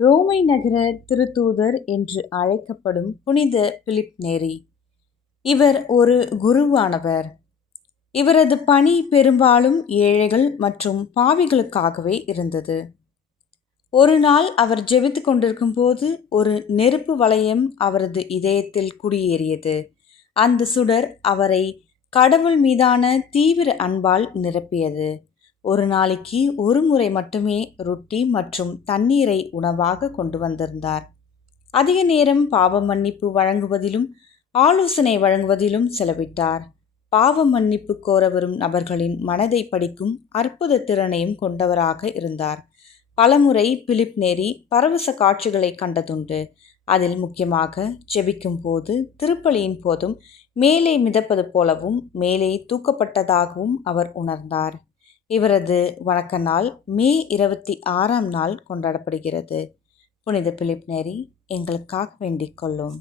ரோமை நகர திருத்தூதர் என்று அழைக்கப்படும் புனித பிலிப் நேரி இவர் ஒரு குருவானவர். இவரது பணி பெரும்பாலும் ஏழைகள் மற்றும் பாவிகளுக்காகவே இருந்தது. ஒரு நாள் அவர் ஜெபித்து கொண்டிருக்கும் போது ஒரு நெருப்பு வளையம் அவரது இதயத்தில் குடியேறியது. அந்த சுடர் அவரை கடவுள் மீதான தீவிர அன்பால் நிரப்பியது. ஒரு நாளைக்கு ஒரு முறை மட்டுமே ரொட்டி மற்றும் தண்ணீரை உணவாக கொண்டு வந்திருந்தார். அதிக நேரம் பாவ மன்னிப்பு வழங்குவதிலும் ஆலோசனை வழங்குவதிலும் செலவிட்டார். பாவ மன்னிப்பு கோர வரும் நபர்களின் மனதை படிக்கும் அற்புத திறனையும் கொண்டவராக இருந்தார். பலமுறை பிலிப் நேரி பரவச காட்சிகளை கண்டதுண்டு. அதில் முக்கியமாக ஜெபிக்கும் போது திருப்பலியின் போதும் மேலே மிதப்பது போலவும் மேலே தூக்கப்பட்டதாகவும் அவர் உணர்ந்தார். இவரது வணக்க நாள் மே இருபத்தி ஆறாம் நாள் கொண்டாடப்படுகிறது. புனித பிலிப் நேரி எங்களுக்காக வேண்டிக் கொள்ளும்.